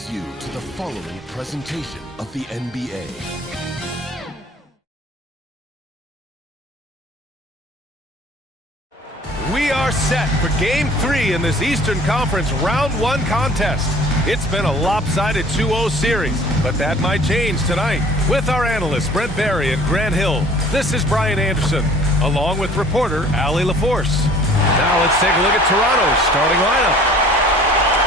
welcomes you to the following presentation of the NBA. We are set for Game 3 in this Eastern Conference Round 1 contest. It's been a lopsided 2-0 series, but that might change tonight. With our analysts Brent Barry and Grant Hill, this is Brian Anderson, along with reporter Allie LaForce. Now let's take a look at Toronto's starting lineup.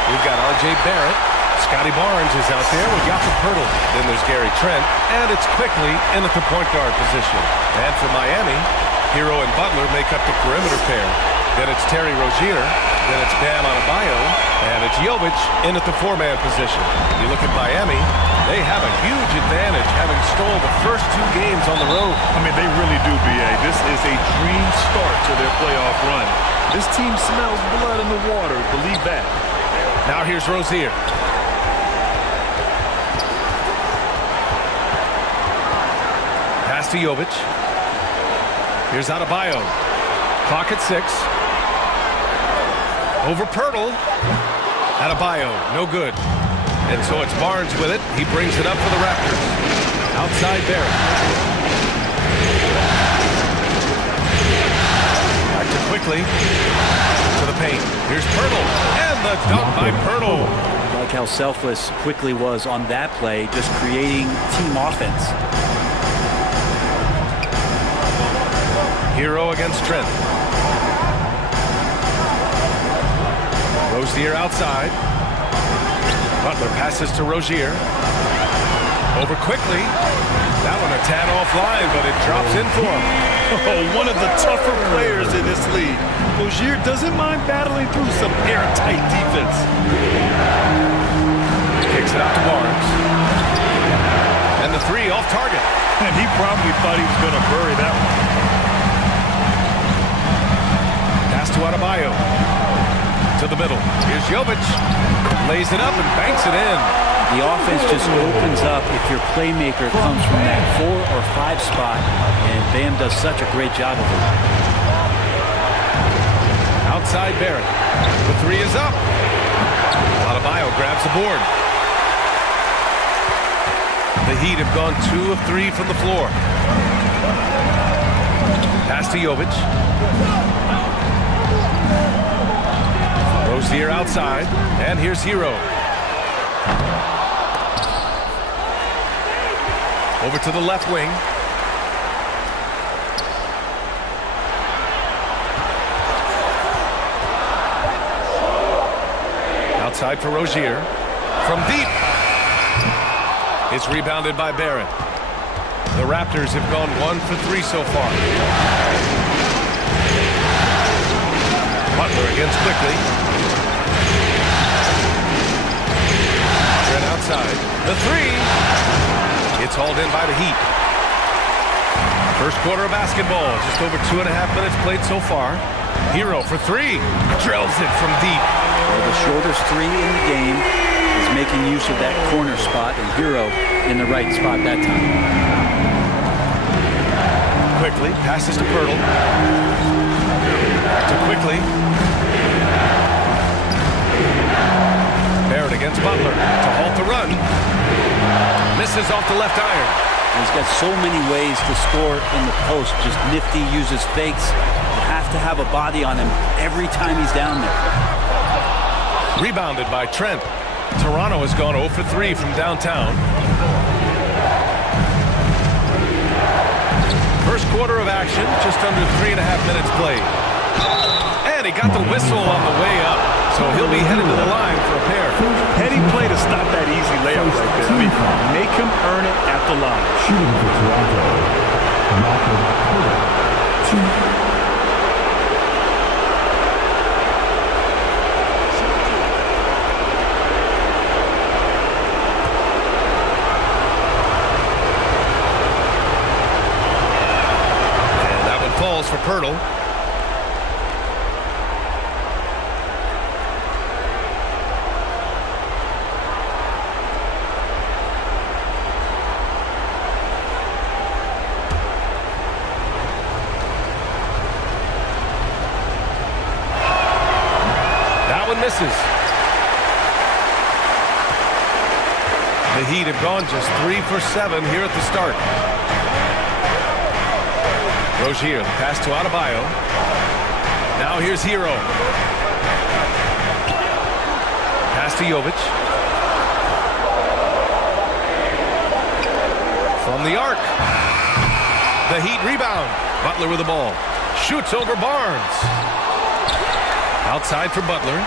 We've got R.J. Barrett, Scotty Barnes is out there with Jakob Poeltl. Then there's Gary Trent, and it's quickly in at the point guard position. And for Miami, Hero and Butler make up the perimeter pair. Then it's Terry Rozier, then it's Bam Adebayo, and it's Jovic in at the four-man position. You look at Miami, they have a huge advantage, having stole the first 2 games on the road. I mean, they really do, B.A. This is a dream start to their playoff run. This team smells blood in the water, believe that. Now here's Rozier. Pass to Jovic. Here's Adebayo. Clock at 6. Over Poeltl. Adebayo, no good. And so it's Barnes with it. He brings it up for the Raptors. Outside Barrett. Back to quickly. To the paint. Here's Poeltl. And the dunk by Poeltl. I like how selfless Quickly was on that play, just creating team offense. Hero against Trent. Rozier outside. Butler passes to Rozier. Over Quickly. That one a tad offline, but it drops in for him. Oh, one of the tougher players in this league. Rozier doesn't mind battling through some airtight defense. Kicks it out to Barnes. And the 3 off target. And he probably thought he was going to bury that one. Pass to Adebayo. To the middle. Here's Jovic. Lays it up and banks it in. The offense just opens up if your playmaker comes from that 4 or 5 spot, and Bam does such a great job of it. Outside Barrett. The 3 is up. Adebayo grabs the board. The Heat have gone 2 of 3 from the floor. Pass to Jovic. Rozier outside, and here's Hero. Over to the left wing. Outside for Rozier. From deep. It's rebounded by Barrett. The Raptors have gone 1 for 3 so far. Butler against Quickly. Trent outside. The 3. It's hauled in by the Heat. First quarter of basketball. Just over 2.5 minutes played so far. Hero for 3. Drills it from deep. Well, the shortest 3 in the game is making use of that corner spot, and Hero in the right spot that time. Quickly passes to Poeltl. Back to Quickly. Barrett against Butler to halt the run. Misses off the left iron. He's got so many ways to score in the post. Just nifty, uses fakes. You have to have a body on him every time he's down there. Rebounded by Trent. Toronto has gone 0 for 3 from downtown. First quarter of action, just under 3.5 minutes played. And he got the whistle on the way up, so he'll be headed to the line for a pair. Heady play to stop that easy layup right there. I mean, make him earn it at the line. Shooting for Toronto, Jakob Poeltl. 2. Falls for Poeltl. That one misses. The Heat have gone just 3 for 7 here at the start. Rozier, the pass to Adebayo. Now here's Hero. Pass to Jovic. From the arc. The Heat rebound. Butler with the ball. Shoots over Barnes. Outside for Butler.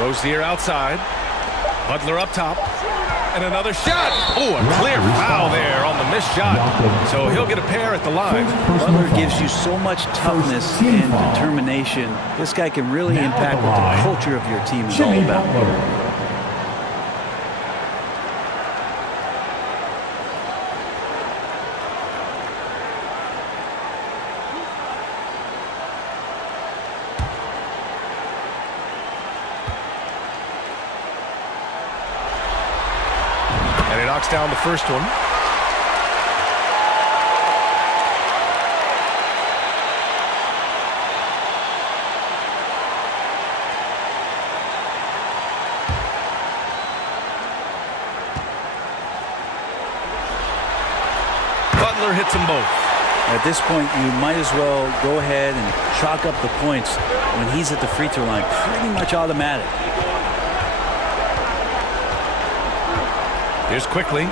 Rozier outside. Butler up top. And another shot. Oh, a clear foul there on the missed shot. So he'll get a pair at the line. Butler gives you so much toughness and determination. This guy can really impact what the culture of your team is all about. And he knocks down the first one. Butler hits them both. At this point, you might as well go ahead and chalk up the points when he's at the free throw line. Pretty much automatic. Here's Quickly.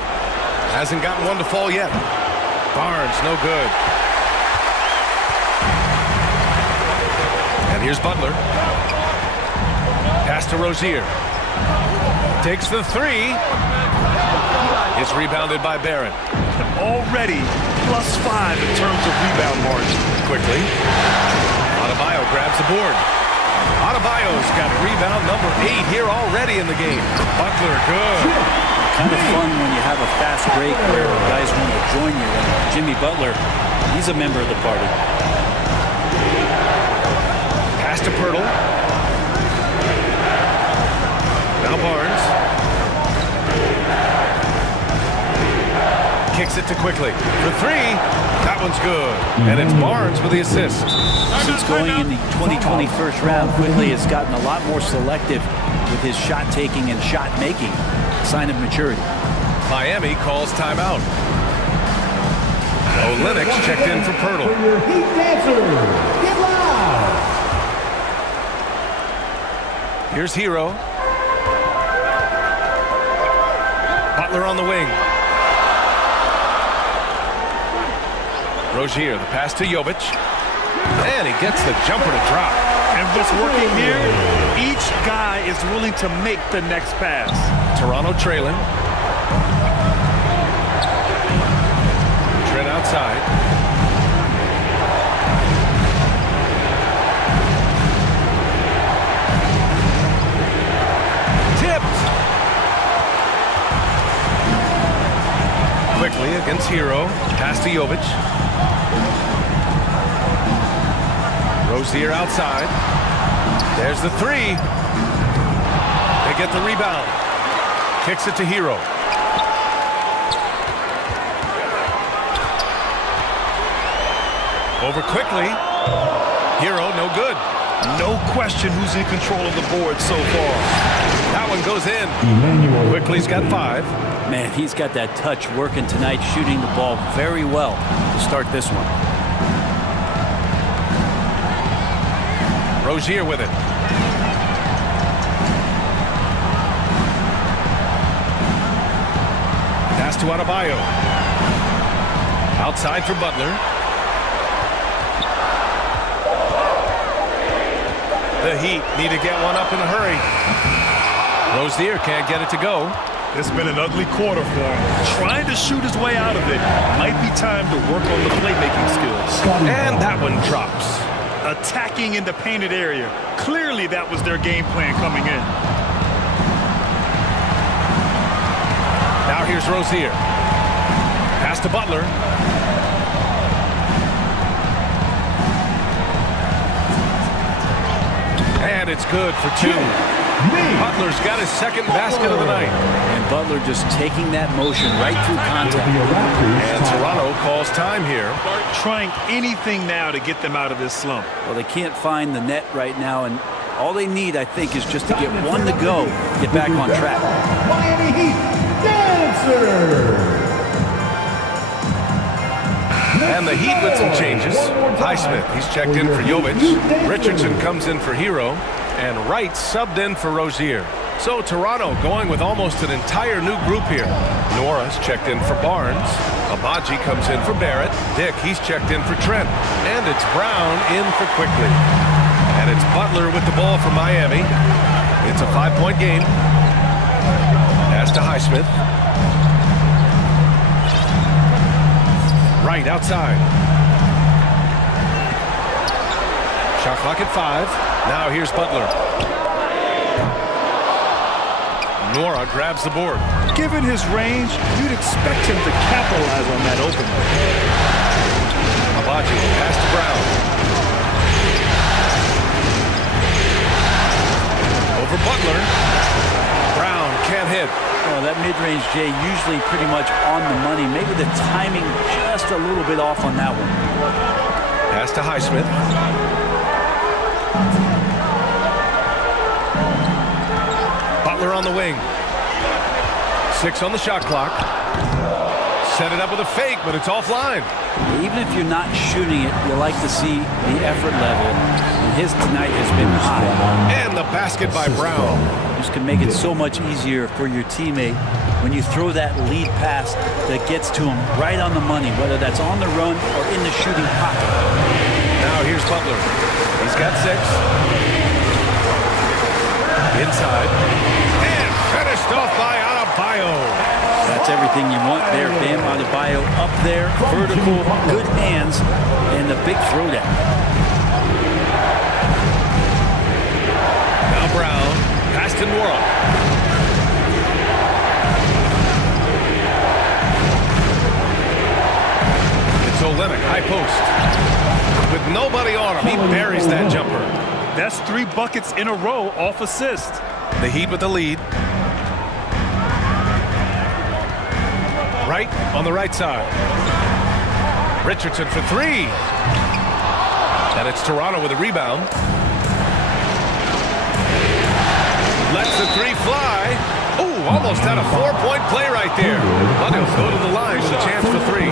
Hasn't gotten one to fall yet. Barnes, no good. And here's Butler. Pass to Rozier. Takes the three. It's rebounded by Barrett. Already +5 in terms of rebound margin. Quickly. Adebayo grabs the board. Adebayo's got rebound number 8 here already in the game. Butler, good. Kind of fun when you have a fast break where guys want to join you. And Jimmy Butler, he's a member of the party. Pass to Pirtle. Now Barnes. Kicks it to Quickly. For 3. That one's good. And it's Barnes with the assist. Since going in the 2020 first round, Quickly has gotten a lot more selective with his shot taking and shot making. Sign of maturity. Miami calls timeout. Olynyk checked in for Pirtle. Heat dancers, get loud! Here's Hero. Butler on the wing. Rozier, the pass to Jovic. And he gets the jumper to drop. And what's working here, each guy is willing to make the next pass. Toronto trailing. Trent outside. Tipped. Quickly against Hero. Pass to Jovic. Rozier outside. There's the 3. They get the rebound. Kicks it to Hero. Over Quickly. Hero, no good. No question who's in control of the board so far. That one goes in. Quickly's got 5. Man, he's got that touch working tonight, shooting the ball very well to start this one. Rozier with it. Pass to Adebayo. Outside for Butler. The Heat need to get one up in a hurry. Rozier can't get it to go. It's been an ugly quarter for him. Trying to shoot his way out of it. Might be time to work on the playmaking skills. And that one drops. Attacking in the painted area. Clearly that was their game plan coming in. Now here's Rozier. Pass to Butler. And it's good for 2. Butler's got his second basket of the night. And Butler just taking that motion right through contact. And Toronto calls time here. Trying anything now to get them out of this slump. Well, they can't find the net right now, and All they need, I think, is just to get one to go, get back on track. Miami Heat dancer. And the Heat with some changes. Highsmith, he's checked in for Jovic. Richardson comes in for Hero. And Wright subbed in for Rozier. So Toronto going with almost an entire new group here. Nora's checked in for Barnes. Abaji comes in for Barrett. Dick, he's checked in for Trent. And it's Brown in for Quickly. And it's Butler with the ball for Miami. It's a 5-point game. Pass to Highsmith. Right outside. Shot clock at 5. Now here's Butler. Nora grabs the board. Given his range, you'd expect him to capitalize on that opener. Abaji pass to Brown. Over Butler. Brown can't hit. Oh, that mid-range, Jay, usually pretty much on the money. Maybe the timing just a little bit off on that one. Pass to Highsmith. Butler on the wing. 6 on the shot clock. Set it up with a fake, but it's offline. Even if you're not shooting it, you like to see the effort level. And his tonight has been high. And the basket by Brown. This can make it so much easier for your teammate when you throw that lead pass that gets to him right on the money, whether that's on the run or in the shooting pocket. Now here's Butler. He's got 6. Inside. And finished off by Adebayo. That's everything you want there, Bam Adebayo up there, vertical, good hands, and the big throwdown. Now Brown, pass to Nora. It's Olenek, high post. With nobody on him, he buries that jumper. That's 3 buckets in a row off assist. The Heat with the lead. Right on the right side. Richardson for 3. And it's Toronto with a rebound. Lets the 3 fly. Ooh, almost had a 4-point play right there. But he'll go to the line with a chance for 3.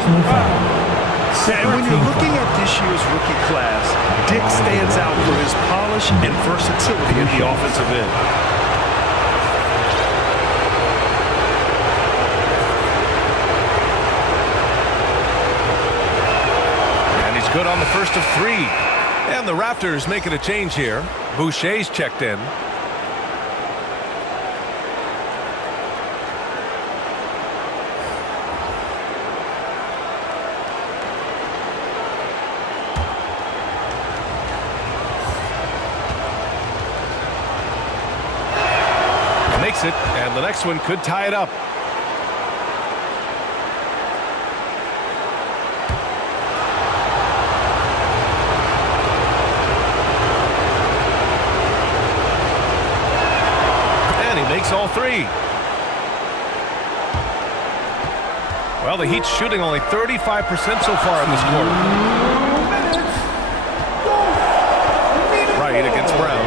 And when you're looking at this year's rookie class, Dick stands out for his polish and versatility in the offensive end. And he's good on the first of 3. And the Raptors making a change here. Boucher's checked in. Makes it, and the next one could tie it up. And he makes all 3. Well, the Heat's shooting only 35% so far in this quarter. Right against Brown.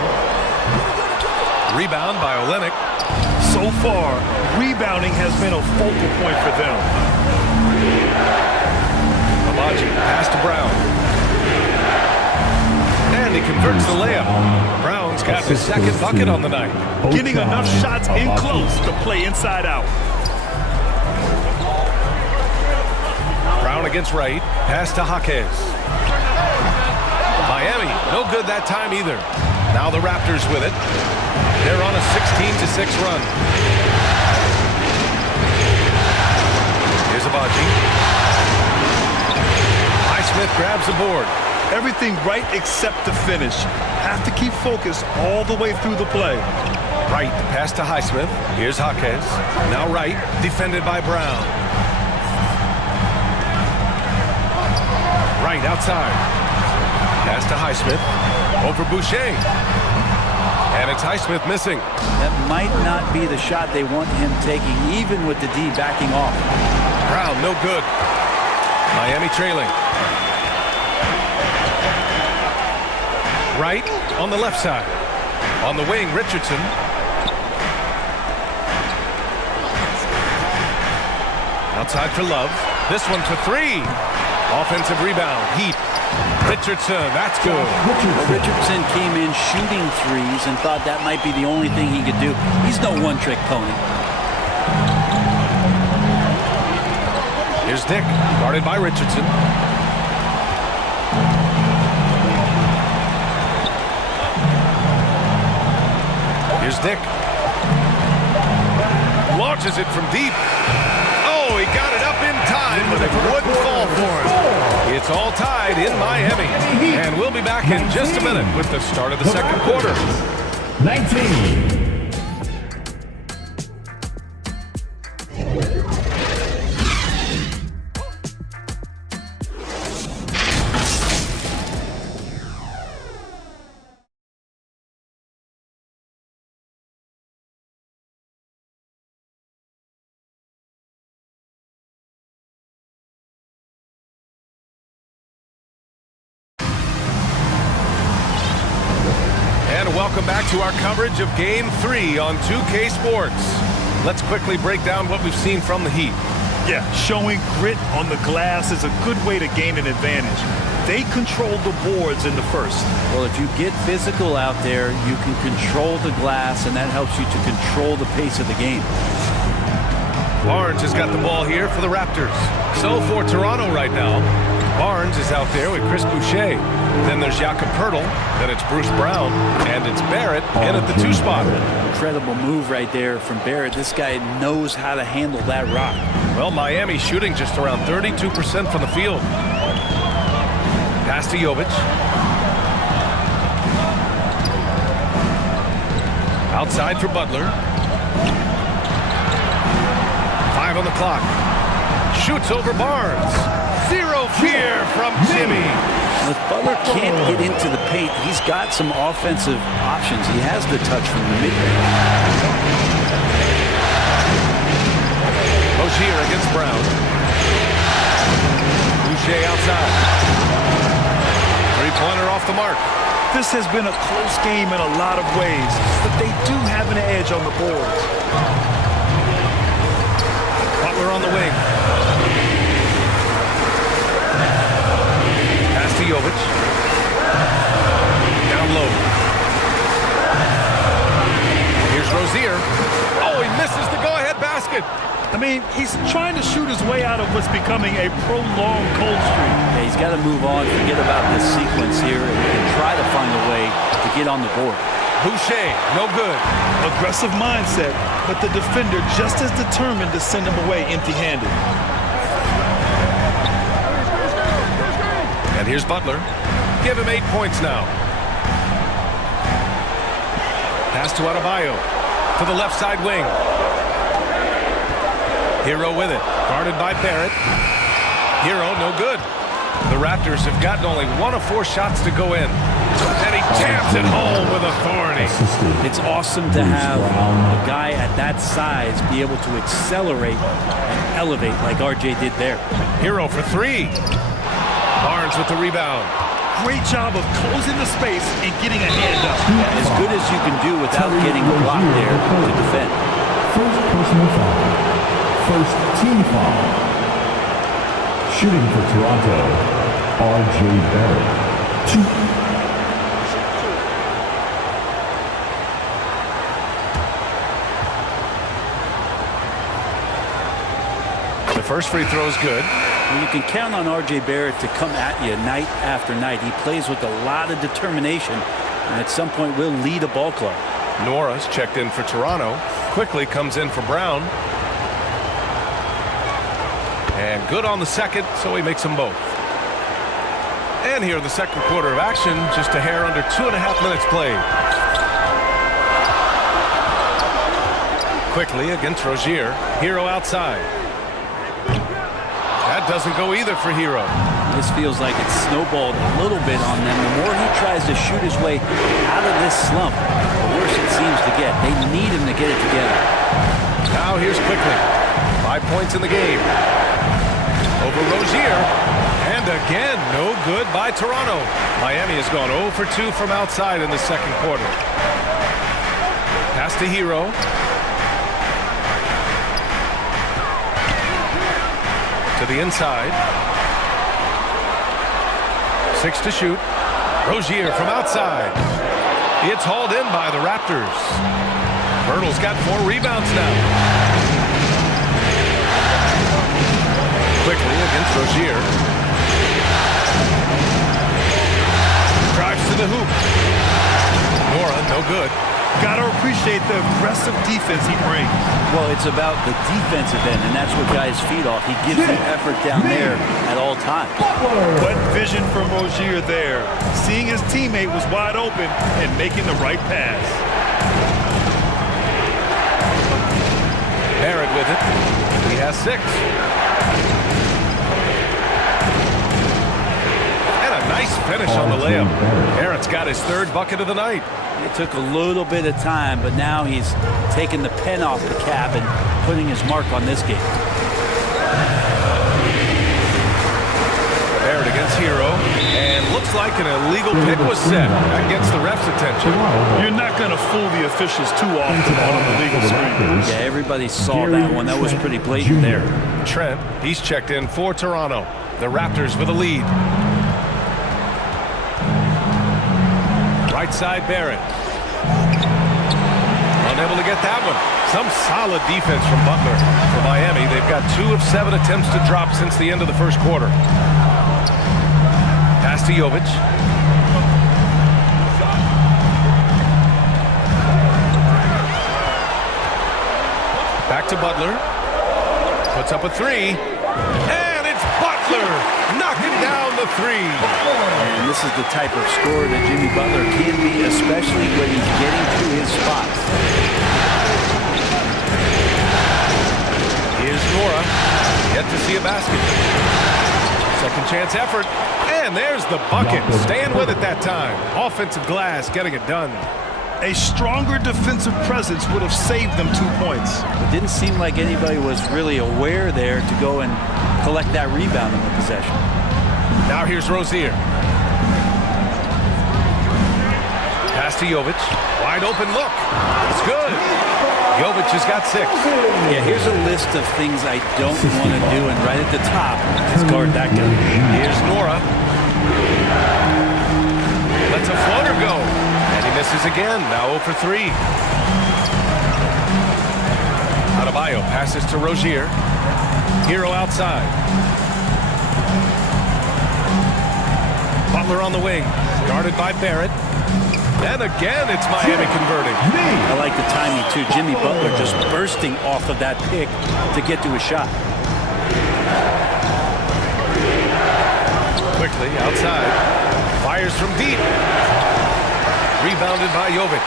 Rebound by Olenek. So far, rebounding has been a focal point for them. Abaji, pass to Brown. And he converts the layup. Brown's got his 2nd bucket on the night. Getting enough shots in close to play inside out. Brown against Wright. Pass to Jaquez. Miami, no good that time either. Now the Raptors with it. They're on a 16-6 run. Here's Abaji. Highsmith grabs the board. Everything right except the finish. Have to keep focused all the way through the play. Wright, pass to Highsmith. Here's Jaquez. Now Wright, defended by Brown. Wright outside. Pass to Highsmith. Over Boucher. And it's Highsmith missing. That might not be the shot they want him taking, even with the D backing off. Brown, no good. Miami trailing. Wright on the left side. On the wing, Richardson. Outside for Love. This one for three. Offensive rebound. Heat. Richardson. That's good. Well, Richardson came in shooting threes and thought that might be the only thing he could do. He's no one-trick pony. Here's Dick, guarded by Richardson. Here's Dick. Launches it from deep. Oh, he got it up in time, but it wouldn't fall for him. It's all tied in Miami. And we'll be back in just a minute with the start of the second quarter. 19. Welcome back to our coverage of Game 3 on 2K Sports. Let's quickly break down what we've seen from the Heat. Yeah, showing grit on the glass is a good way to gain an advantage. They controlled the boards in the first. Well, if you get physical out there, you can control the glass, and that helps you to control the pace of the game. Barnes has got the ball here for the Raptors. So for Toronto right now, Barnes is out there with Chris Boucher. Then there's Jakob Poeltl. Then it's Bruce Brown. And it's Barrett in at the 2 spot. Incredible move right there from Barrett. This guy knows how to handle that rock. Well, Miami shooting just around 32% from the field. Pass to Jovic. Outside for Butler. 5 on the clock. Shoots over Barnes. Zero fear from Jimmy. If Butler can't get into the paint, he's got some offensive options. He has the touch from the mid-range. Rozier against Brown. Boucher outside. Three-pointer off the mark. This has been a close game in a lot of ways, but they do have an edge on the boards. Butler on the wing. Pass to Jovic. Down low. Here's Rozier. Oh, he misses the go-ahead basket. I mean, he's trying to shoot his way out of what's becoming a prolonged cold streak. Yeah, he's got to move on, forget about this sequence here, and try to find a way to get on the board. Boucher, no good. Aggressive mindset, but the defender just as determined to send him away empty-handed. And here's Butler. Give him 8 points now. Pass to Adebayo. To the left side wing. Hero with it. Guarded by Barrett. Hero, no good. The Raptors have gotten only 1 of 4 shots to go in. And he jams it home with authority. It's awesome to have a guy at that size be able to accelerate and elevate like RJ did there. Hero for 3. Barnes with the rebound. Great job of closing the space and getting a hand up. As good as you can do without getting a block there to defend. First personal foul. First team foul. Shooting for Toronto, RJ Barrett. 2. The first free throw is good. You can count on RJ Barrett to come at you night after night. He plays with a lot of determination, and at some point will lead a ball club. Norris checked in for Toronto. Quickly comes in for Brown. And good on the second, so he makes them both. And here in the second quarter of action, just a hair under 2.5 minutes played. Quickly against Rozier. Hero outside. That doesn't go either for Hero. This feels like it's snowballed a little bit on them. The more he tries to shoot his way out of this slump, the worse it seems to get. They need him to get it together. Now here's Quickly. 5 points in the game. Over Rozier. And again, no good by Toronto. Miami has gone 0 for 2 from outside in the second quarter. to Hero. To the inside. 6 to shoot. Rozier from outside. It's hauled in by the Raptors. Pirtle's got 4 rebounds now. Quickly against Rozier. Drives to the hoop. Nora, no good. Gotta appreciate the aggressive defense he brings. Well, it's about the defensive end, and that's what guys feed off. He gives the effort down there at all times. What vision from Rozier there. Seeing his teammate was wide open and making the right pass. Barrett with it. He has 6. And a nice finish on the layup. Barrett's got his 3rd bucket of the night. It took a little bit of time, but now he's taking the pen off the cap and putting his mark on this game. Barrett against Hero, and looks like an illegal pick was set. That gets the ref's attention. You're not going to fool the officials too often on an illegal screen. Yeah, everybody saw that one. That was pretty blatant there. Trent, he's checked in for Toronto. The Raptors with a lead. Right side, Barrett. Unable to get that one. Some solid defense from Butler. For Miami, they've got 2 of 7 attempts to drop since the end of the first quarter. Pass to Jovic. Back to Butler. Puts up a 3. And it's Butler knocking down the 3. And this is the type of scorer that Jimmy Butler can be, especially when he's getting to his spots. Here's Nora. Yet to see a basket. Second chance effort. And there's the bucket. Staying with it that time. Offensive glass getting it done. A stronger defensive presence would have saved them 2 points. It didn't seem like anybody was really aware there to go and collect that rebound in the possession. Now here's Rozier. Pass to Jovic. Wide open look. It's good. Jovic has got 6. Yeah, here's a list of things I don't want to do, and right at the top is guard that guy. Here's Nora. Lets a floater go. And he misses again. Now 0 for 3. Adebayo passes to Rozier. Hero outside. Butler on the wing. Guarded by Barrett. And again, it's Miami converting. I like the timing, too. Jimmy Butler just bursting off of that pick to get to a shot. Quickly outside. Fires from deep. Rebounded by Jovic.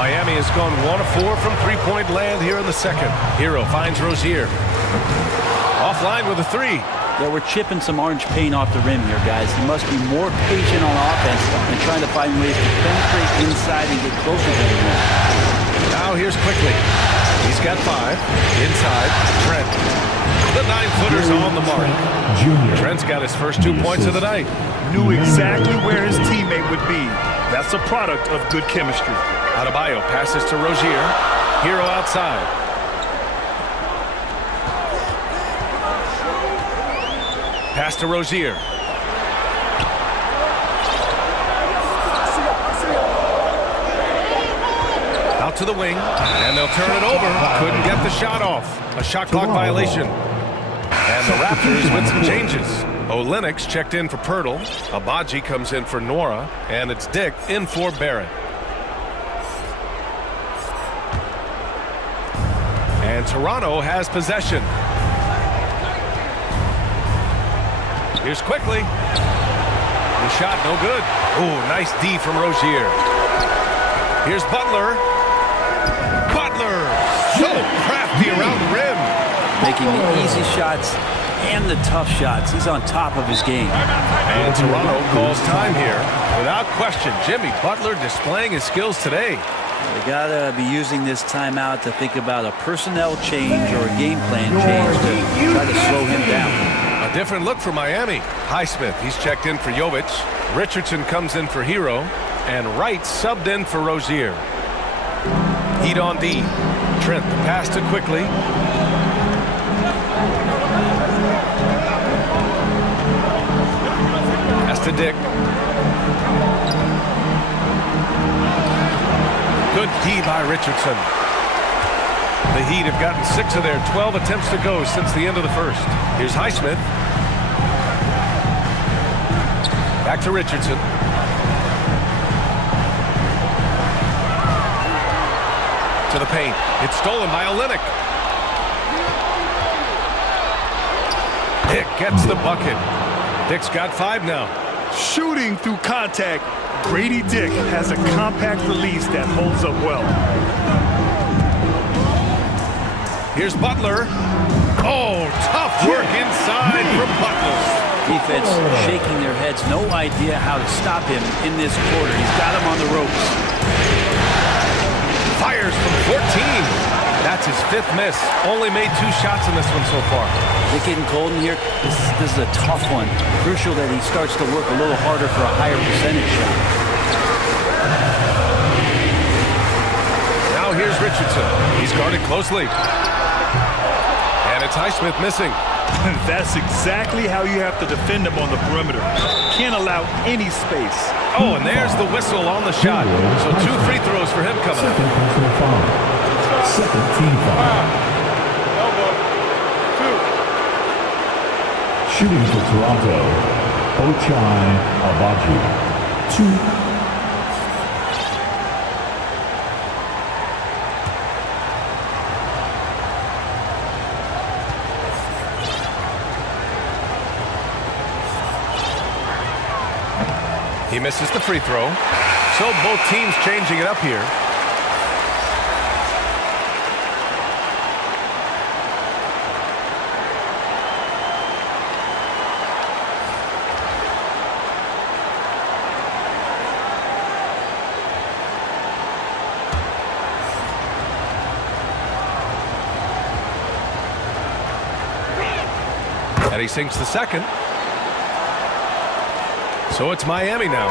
Miami has gone 1 of 4 from 3-point land here in the second. Hero finds Rozier. Offline with a 3. Yeah, we're chipping some orange paint off the rim here, guys. He must be more patient on offense and trying to find ways to penetrate inside and get closer to the rim. Now here's Quickly. He's got 5. Inside, Trent. The 9-footer's on the mark. Trent's got his first 2 points of the night. Knew exactly where his teammate would be. That's a product of good chemistry. Adebayo passes to Rozier. Hero outside. Pass to Rozier. Out to the wing, and they'll turn it over. Couldn't get the shot off. A shot clock violation. And the Raptors with some changes. Olenix checked in for Pirtle. Abaji comes in for Nora, and it's Dick in for Barrett. And Toronto has possession. Here's Quickly. The shot no good. Oh, nice D from Rozier. Here's Butler. Butler, so crafty around the rim. Making the easy shots and the tough shots. He's on top of his game. And Toronto calls time here. Without question, Jimmy Butler displaying his skills today. They gotta be using this timeout to think about a personnel change or a game plan change to try to slow him down. A different look for Miami. Highsmith, he's checked in for Jovic. Richardson comes in for Hero. And Wright subbed in for Rozier. Heat on D. Trent, the pass to quickly. Pass to Dick. Good D by Richardson. The Heat have gotten 6 of their 12 attempts to go since the end of the first. Here's Highsmith. Back to Richardson. To the paint. It's stolen by Olynyk. Dick gets the bucket. Dick's got 5 now. Shooting through contact, Grady Dick has a compact release that holds up well. Here's Butler. Oh, tough work inside from Butler. Defense shaking their heads. No idea how to stop him in this quarter. He's got him on the ropes. Fires from 14. That's his 5th miss. Only made 2 shots in this one so far. Dick getting cold in here. This is a tough one. Crucial that he starts to work a little harder for a higher percentage shot. Now here's Richardson. He's guarded closely. And it's Highsmith missing. That's exactly how you have to defend him on the perimeter. Can't allow any space. Oh, and there's the whistle on the shot. So 2 free throws for him coming up. Second personal foul. Second team foul. Shooting for Toronto, Ochai Agbaji. 2. He misses the free throw. So both teams changing it up here. And he sinks the second. So it's Miami now.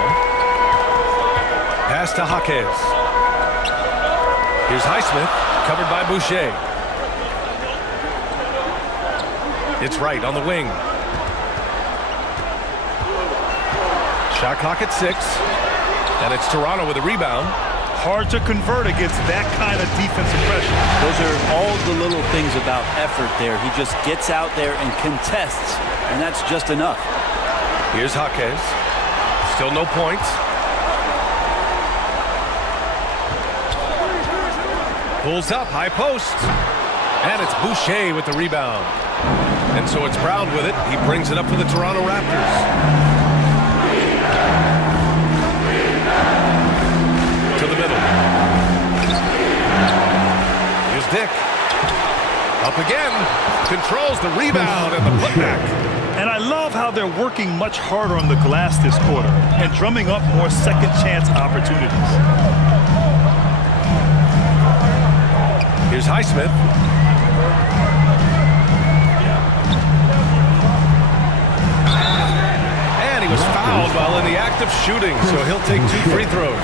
Pass to Jaquez. Here's Highsmith, covered by Boucher. It's Wright on the wing. Shot clock at 6. And it's Toronto with a rebound. Hard to convert against that kind of defensive pressure. Those are all the little things about effort there. He just gets out there and contests, and that's just enough. Here's Jaquez. Still no points. Pulls up, high post. And it's Boucher with the rebound. And so it's Brown with it. He brings it up for the Toronto Raptors. To the middle. Here's Dick. Up again. Controls the rebound and the putback. And I love how they're working much harder on the glass this quarter and drumming up more second chance opportunities. Here's Highsmith. And he was fouled while in the act of shooting, so he'll take 2 free throws.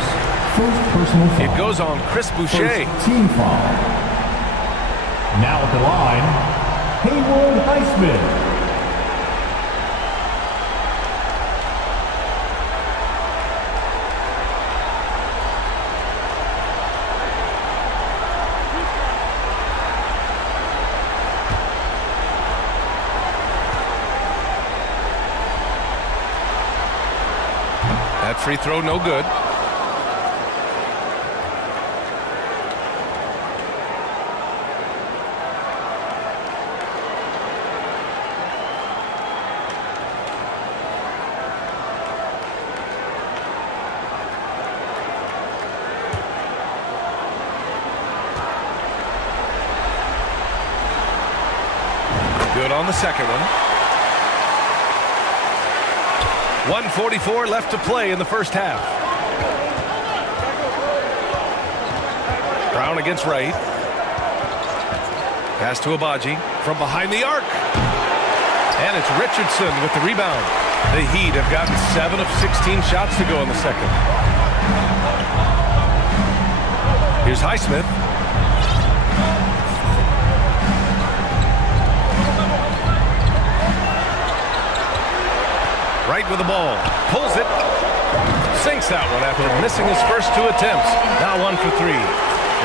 First personal foul. It goes on Chris Boucher. First team foul. Now at the line, Haywood Highsmith. That free throw no good. Good on the second one. 1:44 left to play in the first half. Brown against Wright. Pass to Agbaji from behind the arc. And it's Richardson with the rebound. The Heat have gotten 7 of 16 shots to go in the second. Here's Highsmith. right with the ball. Pulls it. Sinks that one after missing his first 2 attempts. Now 1 for 3.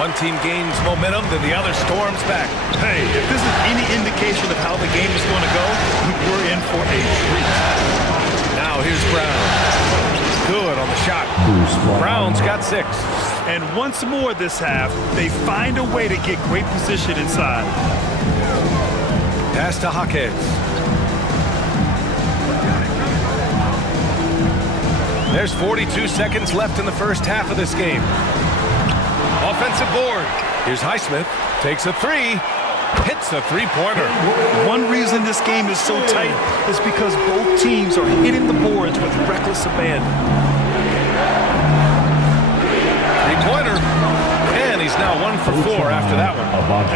One team gains momentum, then the other storms back. Hey, if this is any indication of how the game is going to go, we're in for a treat. Now here's Brown. Good on the shot. Brown's got 6. And once more this half, they find a way to get great position inside. Pass to Jaquez. There's 42 seconds left in the first half of this game. Offensive board. Here's Highsmith. Takes a 3. Hits a 3-pointer. One reason this game is so tight is because both teams are hitting the boards with reckless abandon. 3-pointer. And he's now 1 for 4 after that one.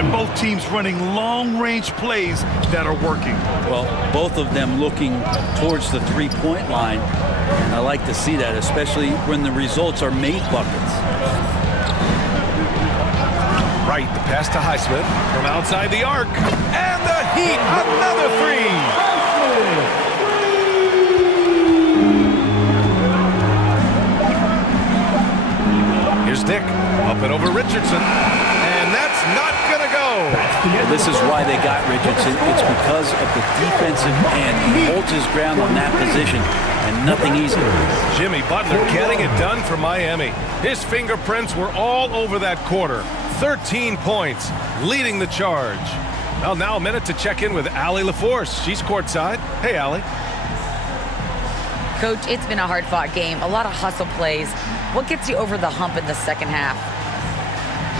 And both teams running long-range plays that are working. Well, both of them looking towards the three-point line. And I like to see that, especially when the results are made buckets. Right, the pass to Highsmith from outside the arc. And the Heat, another 3. Here's Dick. Up and over Richardson. And that's not going to go. Well, this is why they got Richardson. It's because of the defensive end. He holds his ground on that position, and nothing easy. Jimmy Butler getting it done for Miami. His fingerprints were all over that quarter. 13 points, leading the charge. Well, now a minute to check in with Allie LaForce. She's courtside. Hey, Allie. Coach, it's been a hard-fought game. A lot of hustle plays. What gets you over the hump in the second half?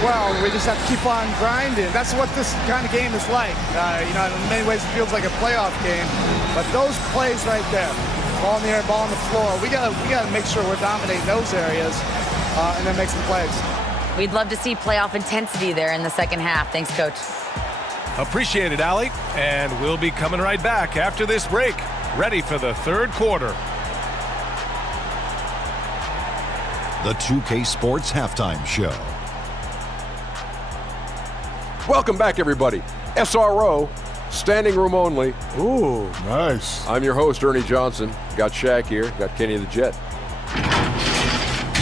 Well, we just have to keep on grinding. That's what this kind of game is like. In many ways it feels like a playoff game. But those plays right there, ball in the air, ball on the floor, we gotta make sure we're dominating those areas and then make some plays. We'd love to see playoff intensity there in the second half. Thanks, Coach. Appreciate it, Allie. And we'll be coming right back after this break, ready for the third quarter. The 2K Sports Halftime Show. Welcome back, everybody. SRO, standing room only. Ooh, nice. I'm your host, Ernie Johnson. Got Shaq here, got Kenny the Jet.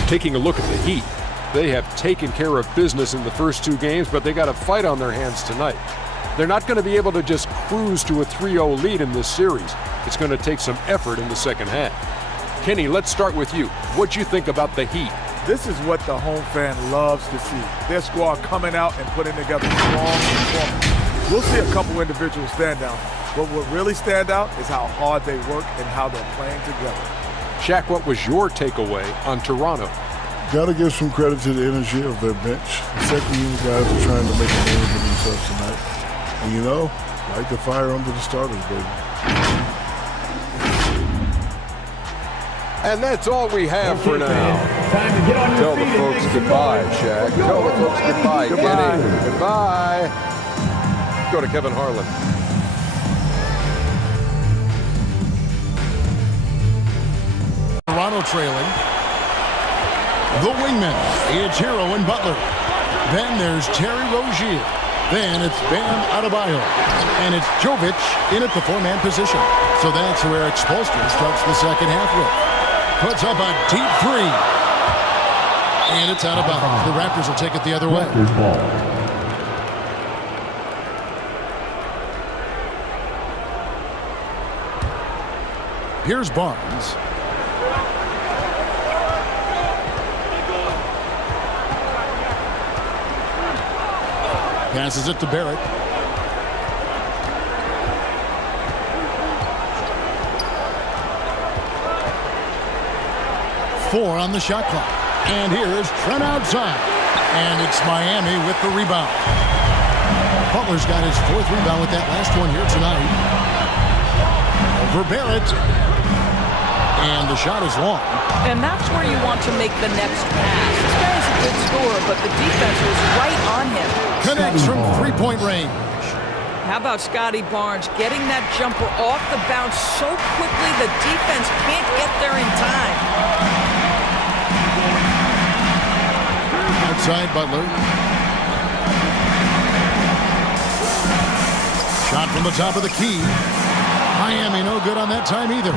Taking a look at the Heat. They have taken care of business in the first 2 games, but they got a fight on their hands tonight. They're not going to be able to just cruise to a 3-0 lead in this series. It's going to take some effort in the second half. Kenny, let's start with you. What'd you think about the Heat? This is what the home fan loves to see. Their squad coming out and putting together strong performance. We'll see a couple individuals stand out, but what really stand out is how hard they work and how they're playing together. Shaq, what was your takeaway on Toronto? Got to give some credit to the energy of their bench. The second unit guys are trying to make a name for themselves tonight. And like the fire under the starters, baby. And that's all we have for now. Tell the folks goodbye, Shaq. Tell the folks goodbye, Kenny. Goodbye. Go to Kevin Harlan. Toronto trailing. The wingmen, it's Hero and Butler. Then there's Terry Rozier. Then it's Bam Adebayo. And it's Jovic in at the 4-man position. So that's who Eric Spoelstra starts the second half with. Puts up a deep 3. And it's out of bounds. The Raptors will take it the other way. Here's Barnes. Passes it to Barrett. Four on the shot clock. And here's Trent outside. And it's Miami with the rebound. Butler's got his 4th rebound with that last one here tonight. Over Barrett. And the shot is long. And that's where you want to make the next pass. This guy's a good scorer, but the defense was right on him. Connects from 3-point range. How about Scotty Barnes getting that jumper off the bounce so quickly the defense can't get there in time. Outside Butler. Shot from the top of the key. Miami no good on that time either.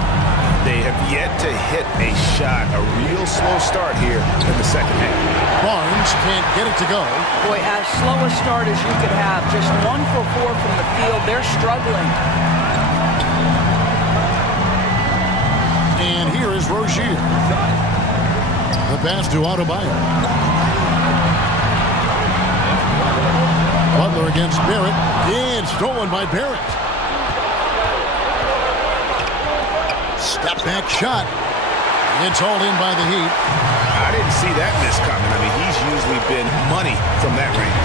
They have yet to hit a shot, a real slow start here in the second half. Barnes can't get it to go. Boy, as slow a start as you could have. Just 1 for 4 from the field. They're struggling. And here is Rozier. The pass to Adebayo. Butler against Barrett. And stolen by Barrett. Step back shot. It's hauled in by the Heat. I didn't see that miss coming. I mean, he's usually been money from that range.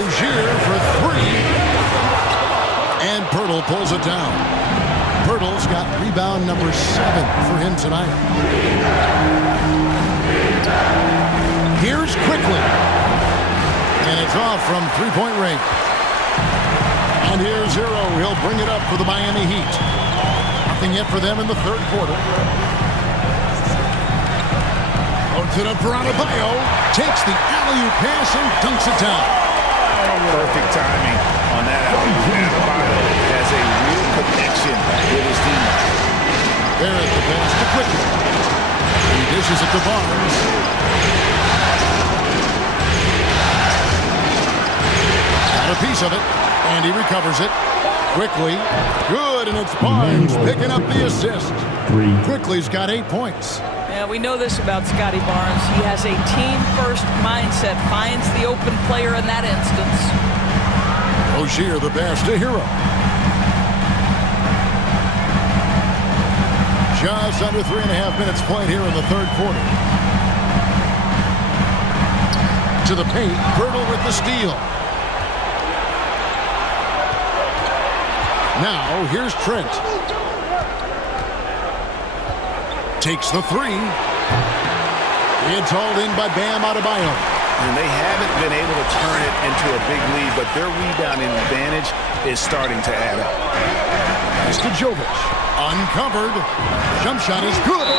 Rozier for 3. And Pirtle pulls it down. Pirtle's got rebound number 7 for him tonight. Here's Quickly. And it's off from three-point range. And here's Hero. He'll bring it up for the Miami Heat. Nothing yet for them in the third quarter. Loads it up for Adebayo. Takes the alley-oop pass and dunks it down. Perfect timing on that alley-oop. Adebayo has a real connection with his team. Barrett the pass to Quickly. He dishes it to Barnes. Got a piece of it, and he recovers it. Quickly, good, and it's Barnes picking up the assist. Quickly's got 8 points. Yeah, we know this about Scotty Barnes. He has a team-first mindset, finds the open player in that instance. Rozier the pass to Hero. Just under 3.5 minutes played here in the third quarter. To the paint, Pirtle with the steal. Now, here's Trent. Takes the 3. It's hauled in by Bam Adebayo. And they haven't been able to turn it into a big lead, but their rebounding advantage is starting to add up. Pass to Jovic. Uncovered. Jump shot is good.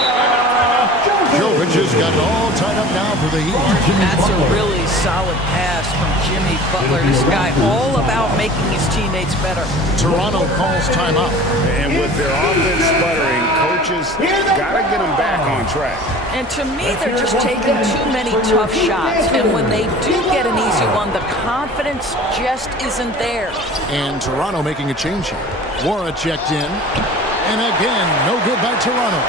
Jovic has got it all tied up now for the Heat. That's a really solid pass from Jimmy Butler. This guy all about making his teammates better. Toronto calls timeout. And with their offense sputtering, coaches got to get them back on track. And to me, they're just taking too many tough shots. And when they do get an easy one, the confidence just isn't there. And Toronto making a change here. Wara checked in. And again, no good by Toronto.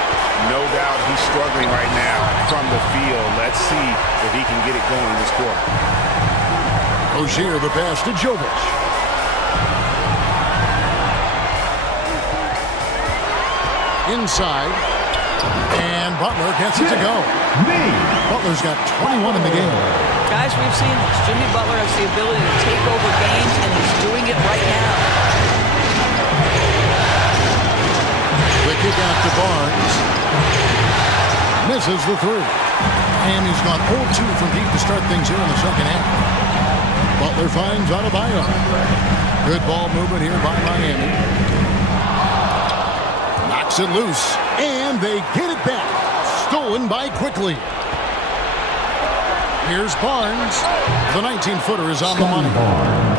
No doubt he's struggling right now from the field. Let's see if he can get it going this quarter. Rozier the pass to Jovic. Inside. And Butler gets it to go. Butler's got 21 in the game. Guys, we've seen this. Jimmy Butler has the ability to take over games, and he's doing it right now. The kick out to Barnes. Misses the 3. And he's gone 0-2 from deep to start things here in the second half. Butler finds Adebayo. Good ball movement here by Miami. Knocks it loose. And they get it back. Stolen by Quickly. Here's Barnes. The 19-footer is on the money.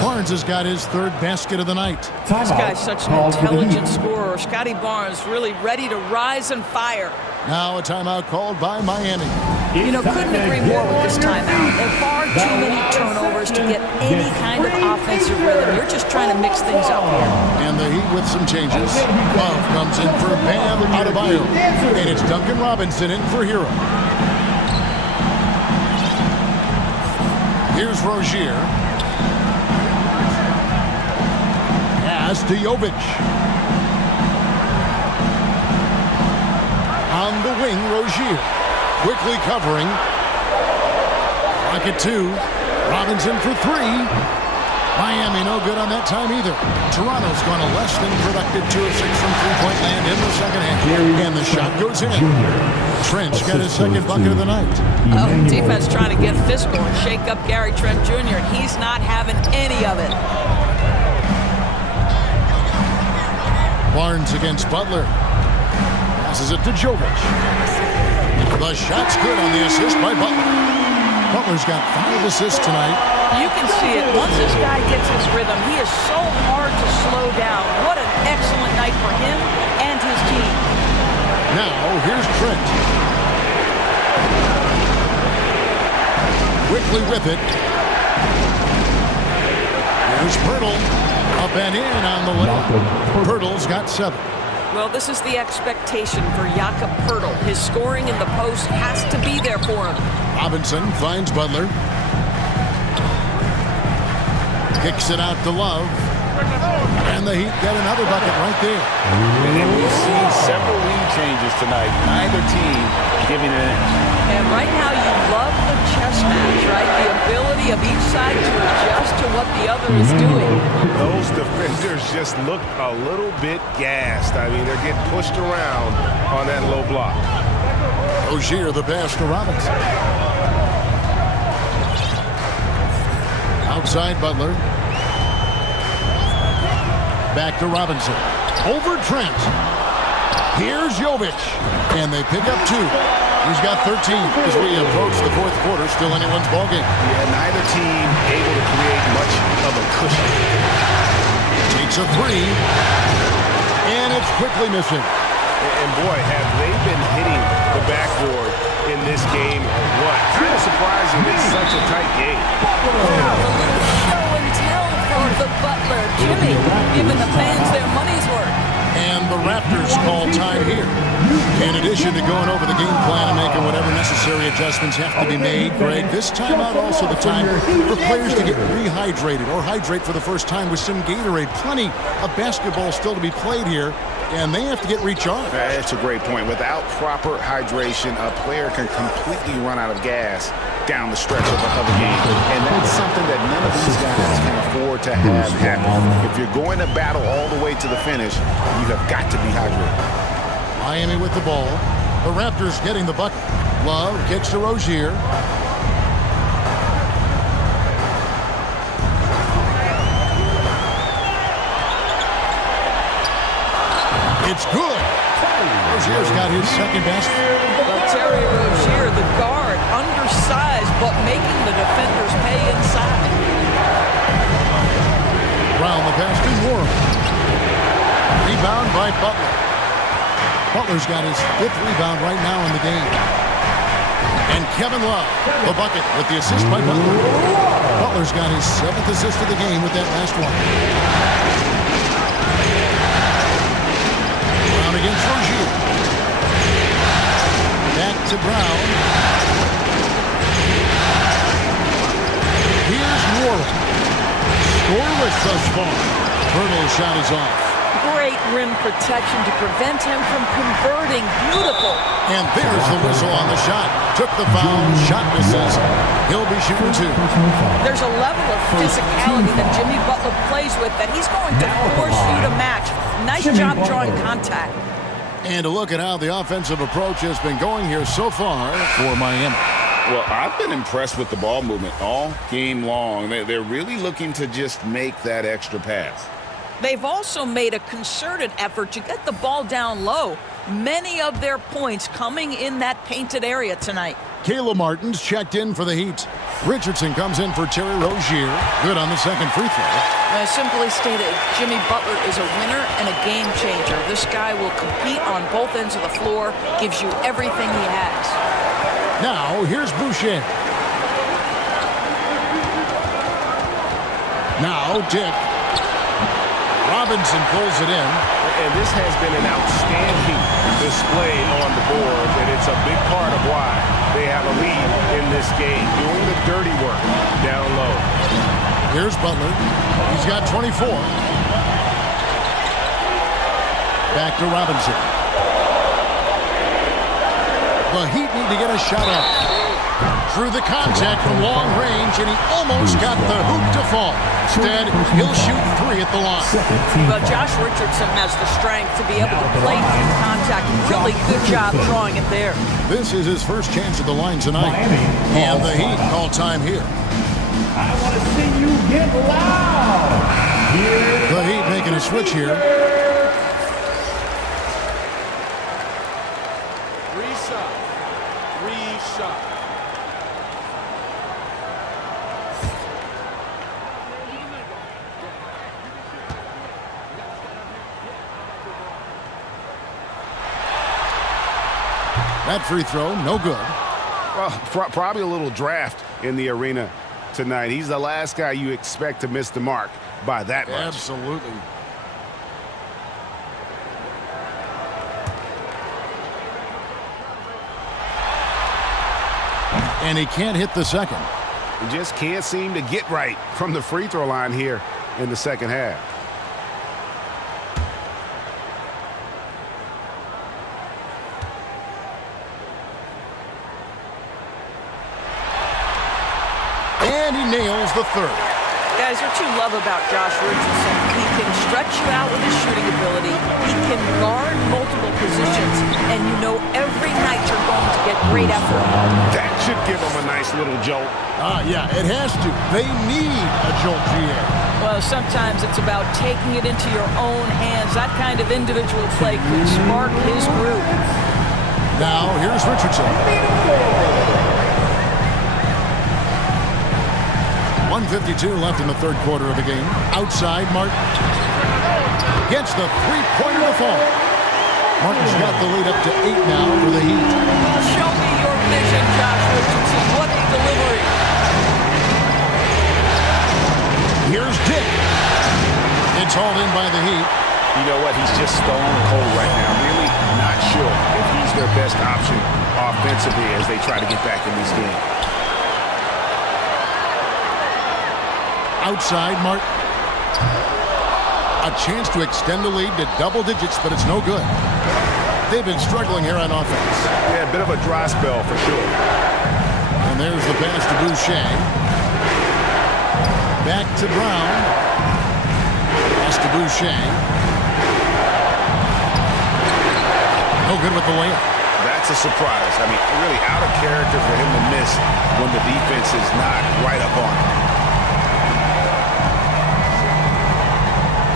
Barnes has got his third basket of the night. This guy's such an intelligent scorer. Scotty Barnes really ready to rise and fire. Now a timeout called by Miami. You know, couldn't agree more with this timeout. There are far too many turnovers to get any kind of offensive rhythm. You're just trying to mix things up here. And the Heat with some changes. Love comes in for Bam Adebayo. And it's Duncan Robinson in for Hero. Here's Rozier. Pass to Jovic. On the wing, Rozier. Quickly covering. Rocket 2. Robinson for 3. Miami no good on that time either. Toronto's gone a less than productive 2 of 6 from three-point land in the second half. And the shot goes in. Trent's got his second bucket of the night. Defense trying to get physical and shake up Gary Trent Jr. and he's not having any of it. Barnes against Butler. Passes it to Jovic. The shot's good on the assist by Butler. Butler's got 5 assists tonight. You can see it. Once this guy gets his rhythm, he is so hard to slow down. What an excellent night for him and his team. Now, here's Trent. Quickly with it. Here's Pirtle. Up and in on the layup. Pirtle's got 7. Well, this is the expectation for Jakob Pirtle. His scoring in the post has to be there for him. Robinson finds Butler. Kicks it out to Love. And the Heat get another bucket right there. And we've seen several lead changes tonight. Neither team giving an inch. And right now you love the chess match, right? The ability of each side to adjust to what the other is doing. Those defenders just look a little bit gassed. I mean, they're getting pushed around on that low block. Rozier the pass to Robinson. Outside Butler. Back to Robinson. Over Trent. Here's Jovic. And they pick up 2. He's got 13 as we approach the fourth quarter. Still anyone's ballgame. Yeah, neither team able to create much of a cushion. Takes a 3. And it's quickly missing. And boy, have they been hitting the backboard in this game or what? Kind of surprising it's such a tight game. Show and tell for the Butler. Jimmy giving the fans their money's worth. And the Raptors call time here. In addition to going over the game plan and making whatever necessary adjustments have to be made, Greg, this timeout also the time for players to get rehydrated or hydrate for the first time with some Gatorade. Plenty of basketball still to be played here, and they have to get recharged. That's a great point. Without proper hydration, a player can completely run out of gas down the stretch of a game. And that's something that none of these guys can afford to have happen. If you're going to battle all the way to the finish, you have got to be hydrated. Miami with the ball. The Raptors getting the bucket. Love kicks to Rozier. It's good. Rozier's got his second basket. Well, Terry Rozier, the guard, undersized, but making the defenders pay inside. Brown the pass to Warren. Rebound by Butler. Butler's got his 5th rebound right now in the game. And Kevin Love, the bucket with the assist by Butler. Butler's got his 7th assist of the game with that last one. Brown against Rozier. Back to Brown. Here's Warren. Scoreless thus far. Pirtle's shot is off. Great rim protection to prevent him from converting. Beautiful. And there's the whistle on the shot. Took the foul. Shot misses. He'll be shooting 2. There's a level of physicality that Jimmy Butler plays with that he's going to force you to match. Nice job drawing contact. And to look at how the offensive approach has been going here so far for Miami. Well, I've been impressed with the ball movement all game long. They're really looking to just make that extra pass. They've also made a concerted effort to get the ball down low. Many of their points coming in that painted area tonight. Kayla Martin's checked in for the Heat. Richardson comes in for Terry Rozier. Good on the second free throw. Simply stated, Jimmy Butler is a winner and a game changer. This guy will compete on both ends of the floor, gives you everything he has. Now, here's Boucher. Now, Dick. Robinson pulls it in. And this has been an outstanding display on the board, and it's a big part of why they have a lead in this game, doing the dirty work down low. Here's Butler. He's got 24. Back to Robinson. The Heat need to get a shot up. Through the contact from long range, and he almost got the hoop to fall. Instead, he'll shoot 3 at the line. Well, Josh Richardson has the strength to be able to play through contact. Really good job drawing it there. This is his first chance at the line tonight. And the Heat call time here. I want to see you get loud. The Heat making a switch here. That free throw, no good. Well, probably a little draft in the arena tonight. He's the last guy you expect to miss the mark by that much. Absolutely. And he can't hit the second. He just can't seem to get right from the free throw line here in the second half. And he nails the third. Guys, what you love about Josh Richardson, he can stretch you out with his shooting ability. He can guard multiple positions, and you know every night you're going to get great effort. That should give him a nice little jolt. Yeah, it has to. They need a jolt, GA. Well, sometimes it's about taking it into your own hands. That kind of individual play could spark his group. Now, here's Richardson. 1:52 left in the third quarter of the game. Outside, Martin gets the three-pointer to fall. Martin's got the lead up to 8 now for the Heat. Show me your vision, Josh Richardson. What a delivery. Here's Dick. It's hauled in by the Heat. You know what? He's just stone cold right now. Really not sure if he's their best option offensively as they try to get back in this game. Outside, Martin. A chance to extend the lead to double digits, but it's no good. They've been struggling here on offense. Yeah, a bit of a dry spell for sure. And there's the pass to Boucher. Back to Brown. Pass to Boucher. No good with the layup. That's a surprise. I mean, really out of character for him to miss when the defense is not right up on him.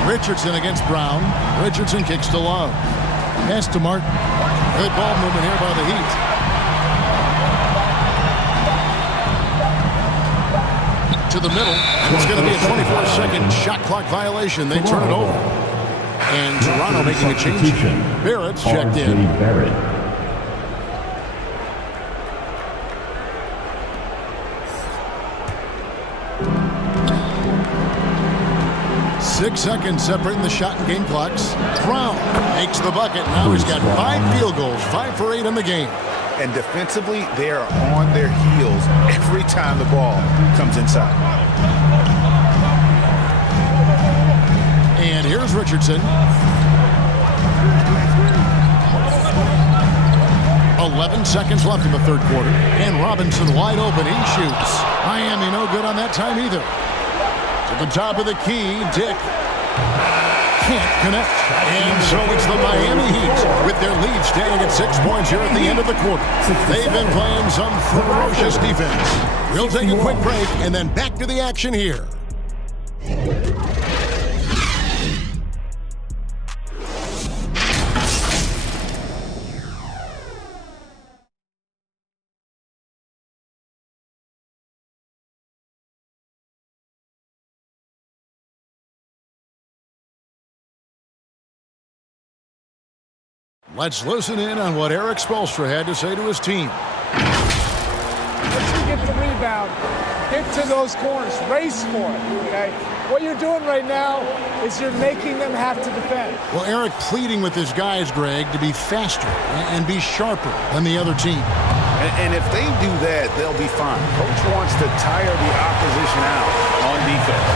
Richardson against Brown. Richardson kicks to Love. Pass to Martin. Good ball movement here by the Heat. To the middle. And it's going to be a 24-second shot clock violation. They turn it over. And Toronto making a change. Barrett's checked in. Barrett. 6 seconds separating the shot and game clocks. Brown makes the bucket. Now he's got 5 field goals, 5 for 8 in the game. And defensively, they are on their heels every time the ball comes inside. And here's Richardson. 11 seconds left in the third quarter. And Robinson wide open. He shoots. Miami no good on that time either. To the top of the key, Dick can't connect. And so it's the Miami Heat with their lead standing at 6 points here at the end of the quarter. They've been playing some ferocious defense. We'll take a quick break and then back to the action here. Let's listen in on what Eric Spoelstra had to say to his team. Once you get the rebound, get to those corners, race for it, okay? What you're doing right now is you're making them have to defend. Well, Eric pleading with his guys, Greg, to be faster and be sharper than the other team. And if they do that, they'll be fine. Coach wants to tire the opposition out on defense.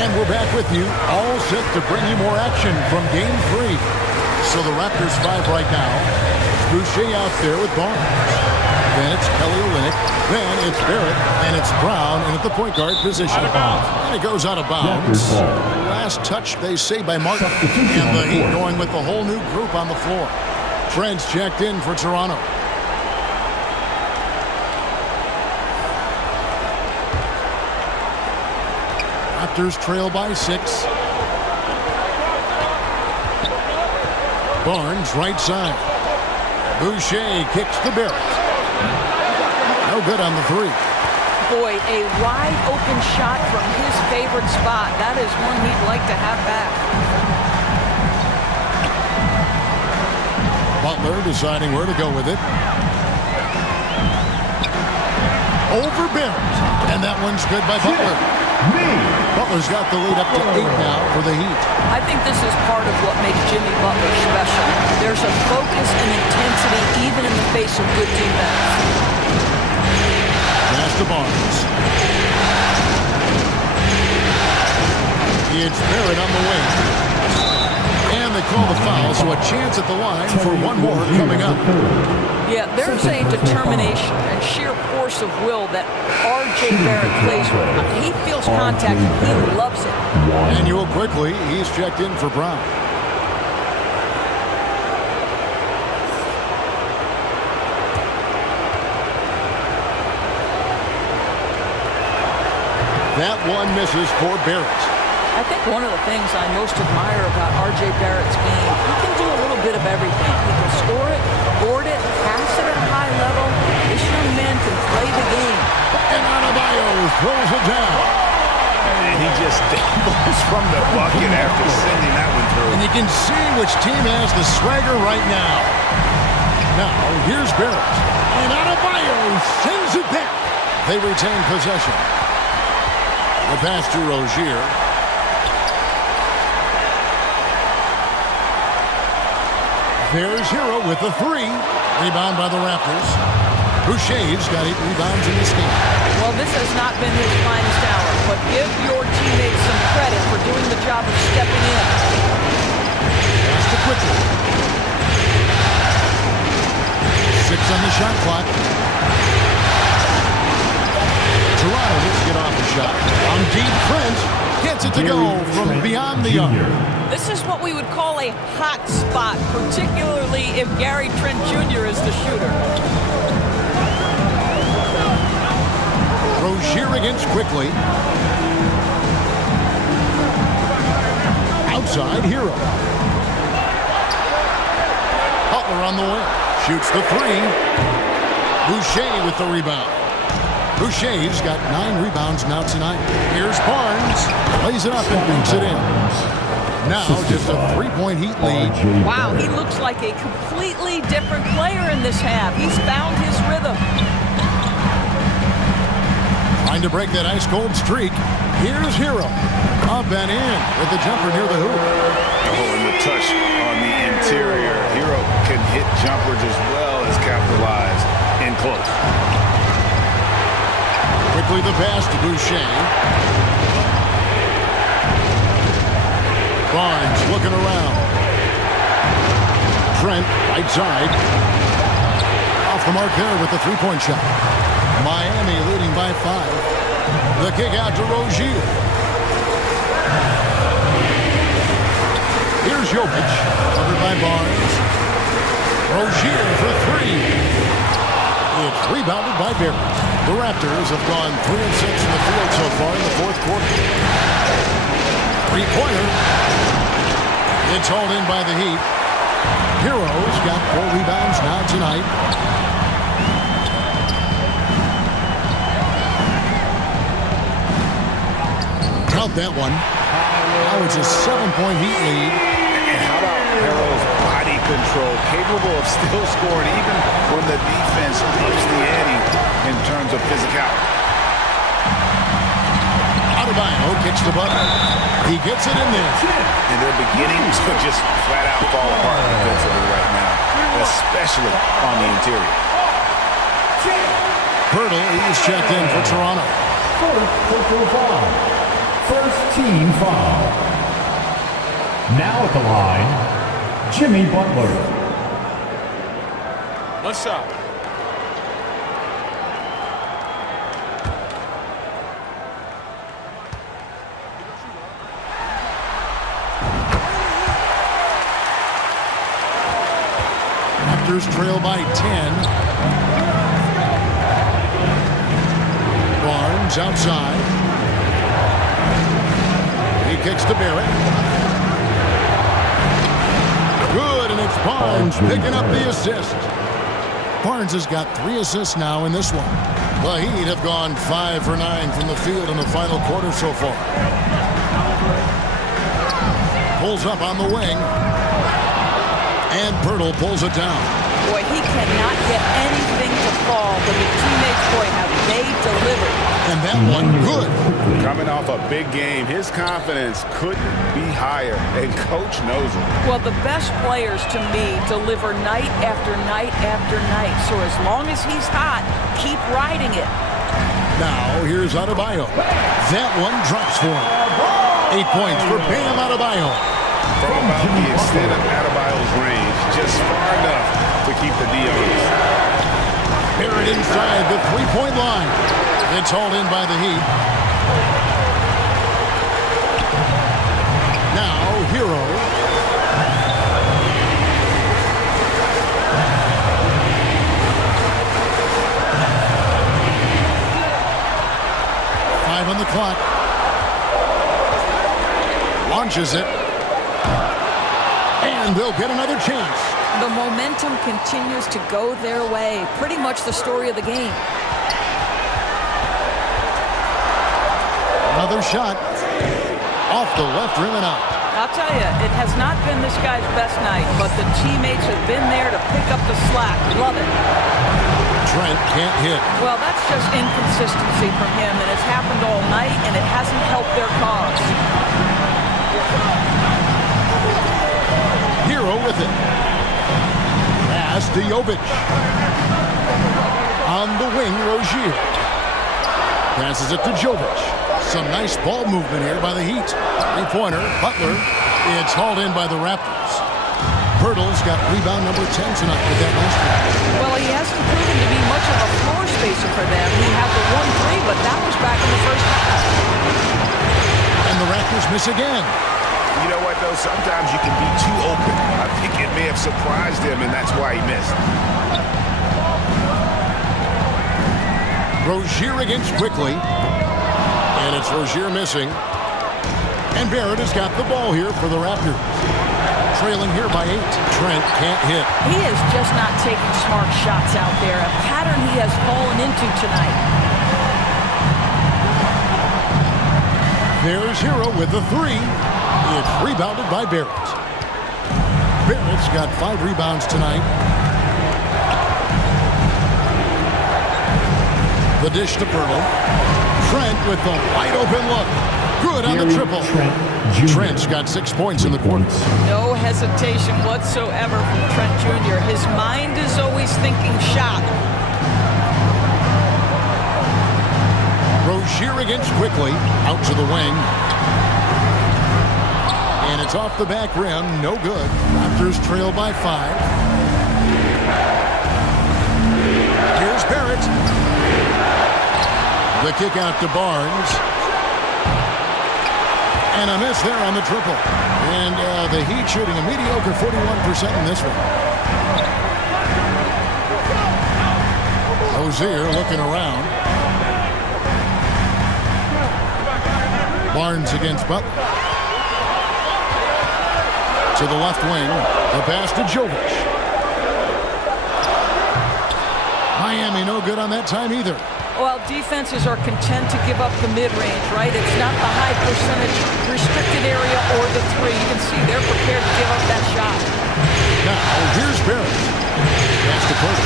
And we're back with you, all set to bring you more action from Game 3. So the Raptors 5 right now. Boucher out there with Barnes. Then it's Kelly Olynyk. Then it's Barrett. And it's Brown in at the point guard position. And it goes out of bounds. Last touch, they say, by Martin. And the Heat going with the whole new group on the floor. Trent's checked in for Toronto. Raptors trail by 6. Barnes right side. Boucher kicks to Barrett. No good on the 3. Boy, a wide open shot from his favorite spot. That is one he'd like to have back. Butler deciding where to go with it. Over Barrett. And that one's good by Butler. Butler's got the lead up to 8 now for the Heat. I think this is part of what makes Jimmy Butler special. There's a focus and intensity even in the face of good defense. Pass to Barnes. It's Barrett on the wing. And they call the foul, so a chance at the line for one more coming up. Yeah, there's a determination and sheer force of will that R.J. Barrett plays with. He feels contact. He loves it. And you'll quickly, he's checked in for Brown. That one misses for Barrett. I think one of the things I most admire about R.J. Barrett's game, he can do a little bit of everything. He can score it, board it, pass it at a high level. This young man can play the game. And Adebayo throws it down. And he just stumbles from the bucket after sending that one through. And you can see which team has the swagger right now. Now, here's Barrett. And Adebayo sends it back. They retain possession. The pass to Rozier. There's Hero with the 3. Rebound by the Raptors. Boucher's got 8 rebounds in this game. Well, this has not been his finest hour, but give your teammates some credit for doing the job of stepping in. Pass to Quickly. 6 on the shot clock. Toronto needs to get off the shot. On deep, Trent gets it to go from beyond the arc. This is what we would call a hot spot, particularly if Gary Trent Jr. is the shooter. Rozier against Quickly. Outside, Hero. Butler on the wing. Shoots the 3. Boucher with the rebound. Boucher's got 9 rebounds now tonight. Here's Barnes. Lays it up and banks it in. Now just a 3-point Heat lead. Wow, he looks like a completely different player in this half. He's found his rhythm. Trying to break that ice-cold streak. Here's Hero. Up and in with the jumper near the hoop. Oh, and the touch on the interior. Hero can hit jumpers as well as capitalize in close. Quickly the pass to Boucher. Barnes looking around. Trent, right side. Off the mark there with the 3-point shot. Miami leading by 5. The kick out to Rozier. Here's Jovic, covered by Barnes. Rozier for 3. It's rebounded by Barrett. The Raptors have gone 3 of 6 in the field so far in the 4th quarter. 3-pointer. It's hauled in by the Heat. Hero's got 4 rebounds now tonight. Count that one. Now it's a 7-point Heat lead. And how about Hero's body control? Capable of still scoring even when the defense ups the ante in terms of physicality. Adebayo kicks the Butler. He gets it in there. And they're beginning to just flat out fall apart defensively right now, especially on the interior. Hurdle is checked in for Toronto. First team foul. Now at the line, Jimmy Butler. What's up? Raptors trail by 10. Barnes outside. He kicks to Barrett. Good, and it's Barnes picking up the assist. Barnes has got 3 assists now in this one. The Heat have gone 5 for 9 from the field in the final quarter so far. Pulls up on the wing. And Pirtle pulls it down. Boy, he cannot get anything to fall, but the teammates, boy, have they delivered. And that one good. Coming off a big game, his confidence couldn't be higher, and coach knows it. Well, the best players, to me, deliver night after night after night. So as long as he's hot, keep riding it. Now, here's Adebayo. That one drops for him. 8 points for Bam Adebayo. From about the extent of Adebayo's range, just far enough to keep the D honest. Barrett inside the three-point line. It's hauled in by the Heat. Now, Hero. Five on the clock. Launches it. And they'll get another chance. The momentum continues to go their way. Pretty much the story of the game. Another shot. Off the left rim and out. I'll tell you, it has not been this guy's best night, but the teammates have been there to pick up the slack. Love it. Trent can't hit. Well, that's just inconsistency from him, and it's happened all night, and it hasn't helped their cause. Hero with it. Pass to Jovic. On the wing, Rozier. Passes it to Jovic. Some nice ball movement here by the Heat. Three-pointer, Butler. It's hauled in by the Raptors. Pirtle's got rebound number 10 tonight with that last one. Well, he hasn't proven to be much of a floor spacer for them. He had the 1-3, but that was back in the first half. And the Raptors miss again. You know what, though? Sometimes you can be too open. I think it may have surprised him, and that's why he missed. Rozier against Quickly. And it's Rozier missing. And Barrett has got the ball here for the Raptors. Trailing here by 8. Trent can't hit. He is just not taking smart shots out there. A pattern he has fallen into tonight. There's Hero with the 3. It's rebounded by Barrett. Barrett's got 5 rebounds tonight. The dish to Pirtle. Trent with the wide open look. Good on the triple. Trent's got 6 points in the quarter. No hesitation whatsoever from Trent Jr. His mind is always thinking shot. Rozier against Quickly. Out to the wing. And it's off the back rim. No good. Raptors trail by 5. Here's Barrett. The kick out to Barnes. And a miss there on the triple. And the Heat shooting a mediocre 41% in this one. Rozier looking around. Barnes against Butler. To the left wing. The pass to Jovic. Miami no good on that time either. Well, defenses are content to give up the mid-range, right? It's not the high percentage restricted area or the 3. You can see they're prepared to give up that shot. Now, here's Barrett. Pass to Pirtle.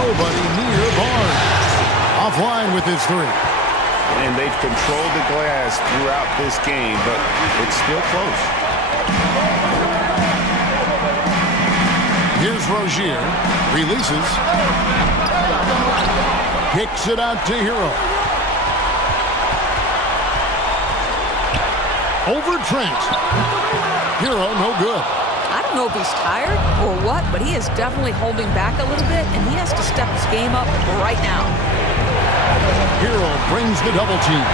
Nobody near Barnes. Offline with his 3. And they've controlled the glass throughout this game, but it's still close. Here's Rozier. Releases. Kicks it out to Hero. Over Trent. Hero, no good. I don't know if he's tired or what, but he is definitely holding back a little bit, and he has to step his game up right now. Hero brings the double team.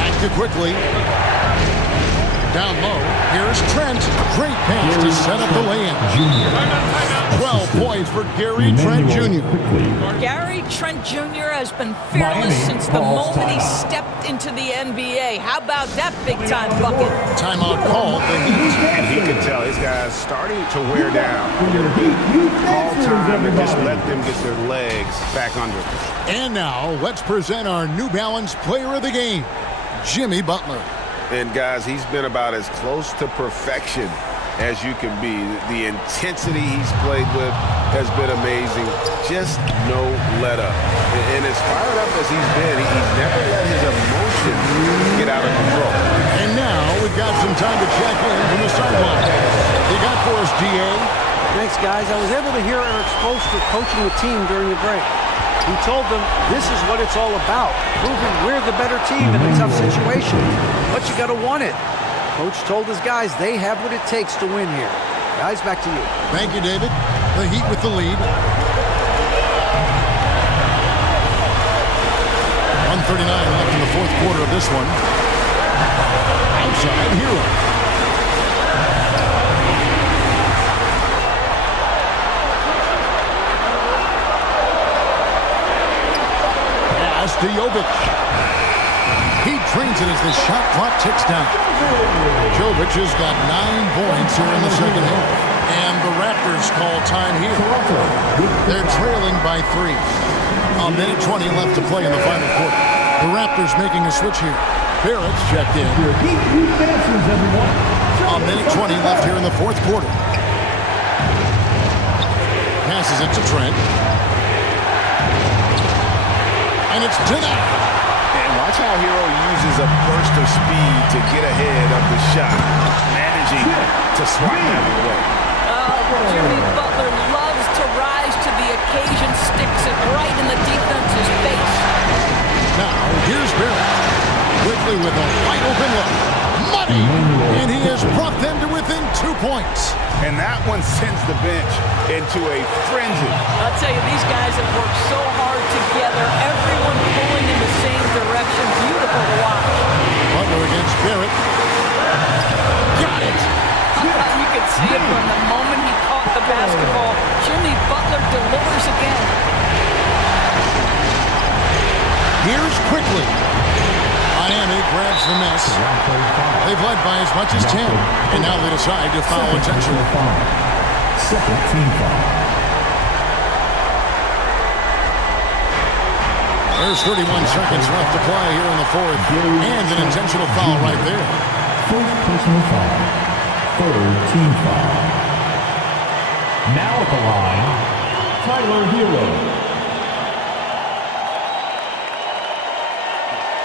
Back to Quickly. Down low. Here's Trent. Great pass to set up the lay-in. 12 points for Gary Trent Jr. Gary Trent Jr. has been fearless since the moment he stepped into the NBA. How about that big-time bucket? Timeout called the Heat. And he can tell his guys starting to wear down. Call time to just let them get their legs back under them. And now, let's present our New Balance player of the game, Jimmy Butler. And, guys, he's been about as close to perfection as you can be. The intensity he's played with has been amazing. Just no let-up. And as fired up as he's been, he's never let his emotions get out of control. And now we've got some time to check in from the sideline. You got for us, DA? Thanks, guys. I was able to hear Eric Spoelstra coaching the team during the break. He told them this is what it's all about, proving we're the better team in the tough situations. But you got to want it. Coach told his guys they have what it takes to win here. Guys, back to you. Thank you, David. The Heat with the lead. 1:39 left in the fourth quarter of this one. Outside, Hero. Pass to Jovic. He drains it as the shot clock ticks down. Jovic has got 9 points here in the second half. And the Raptors call time here. They're trailing by 3. A minute 20 left to play in the final quarter. The Raptors making a switch here. Barrett's checked in. A minute 20 left here in the fourth quarter. Passes it to Trent. And it's denied. And watch how Hero uses a burst of speed to get ahead of the shot, managing to swat that away. Jimmy Butler loves to rise to the occasion, sticks it right in the defense's face. Now, here's Barrett. Quickly with a wide open look. Money! And he has brought them to within 2 points. And that one sends the bench into a frenzy. I'll tell you, these guys have worked so hard together. Everyone pulling in the same direction. Beautiful to watch. Butler against Barrett. Got it! You can see it from the moment he caught the basketball. Jimmy Butler delivers again. Here's quickly. Miami grabs the miss. They've led by as much as 10. And now they decide to foul intentionally. Second team foul. There's 31 seconds left to play here in the fourth. And an intentional foul right there. First personal foul. Third team foul. Now at the line, Tyler Hero.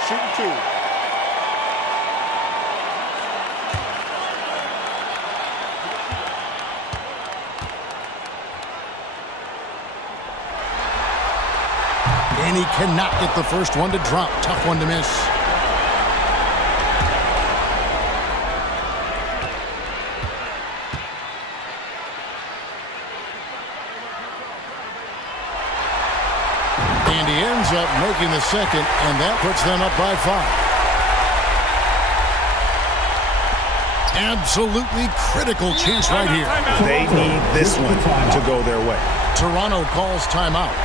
Shooting 2. And he cannot get the first one to drop. Tough one to miss. And he ends up making the second, and that puts them up by 5. Absolutely critical chance right here. They need this one to go their way. Toronto calls timeout.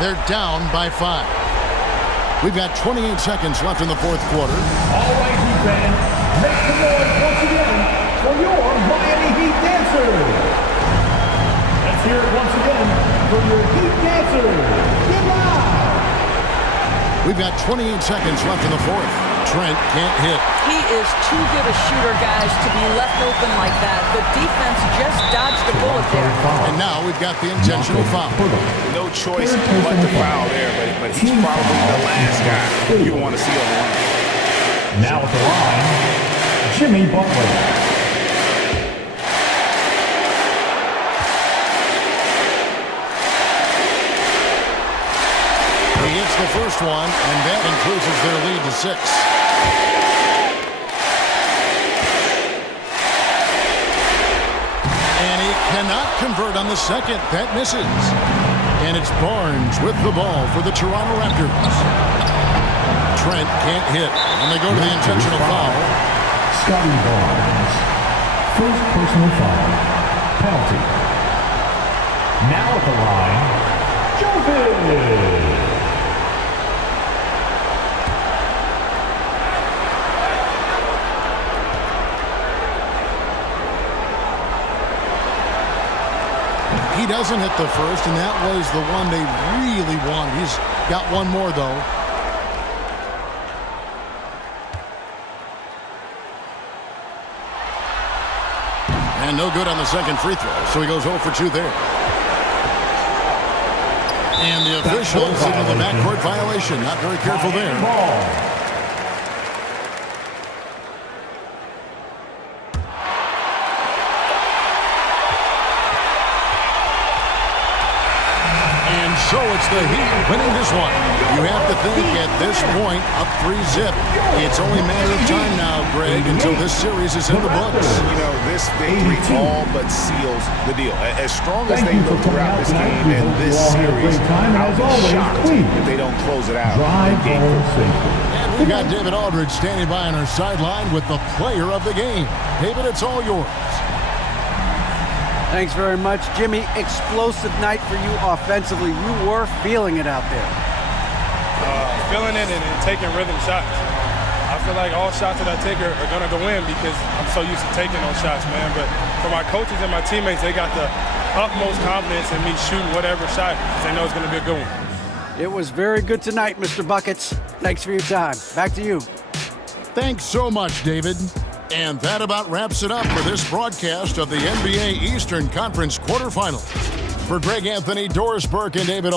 They're down by 5. We've got 28 seconds left in the fourth quarter. All right, Heat fans, make some noise once again for your Miami Heat dancers. Let's hear it once again for your Heat dancers. Get loud. We've got 28 seconds left in the fourth. Trent can't hit. He is too good a shooter, guys, to be left open like that. The defense just dodged a bullet there. And now we've got the intentional foul. No choice but to foul there, but he's probably the last guy you want to see on the line. Now at the line, Jimmy Butler. He hits the first one, and that increases their lead to 6. And he cannot convert on the second. That misses. And it's Barnes with the ball for the Toronto Raptors. Trent can't hit, and they go to the intentional foul. Scotty Barnes. First personal foul. Penalty. Now at the line, Jovic. He doesn't hit the first, and that was the one they really wanted. He's got one more, though. And no good on the second free throw, so he goes 0 for 2 there. And the officials signal the backcourt violation. Not very careful there. So it's the Heat winning this one. You have to think at this point, up 3-zip. It's only a matter of time now, Greg, until this series is in the books. You know, this victory all but seals the deal. As strong as they look throughout this game and this series, I'll be shocked if they don't close it out in game 4. And we've got David Aldridge standing by on our sideline with the player of the game. David, it's all yours. Thanks very much, Jimmy. Explosive night for you offensively. You were feeling it out there. Feeling it and taking rhythm shots. I feel like all shots that I take are going to go in because I'm so used to taking those shots, man. But for my coaches and my teammates, they got the utmost confidence in me shooting whatever shot because they know it's going to be a good one. It was very good tonight, Mr. Buckets. Thanks for your time. Back to you. Thanks so much, David. And that about wraps it up for this broadcast of the NBA Eastern Conference quarterfinals. For Greg Anthony, Doris Burke, and David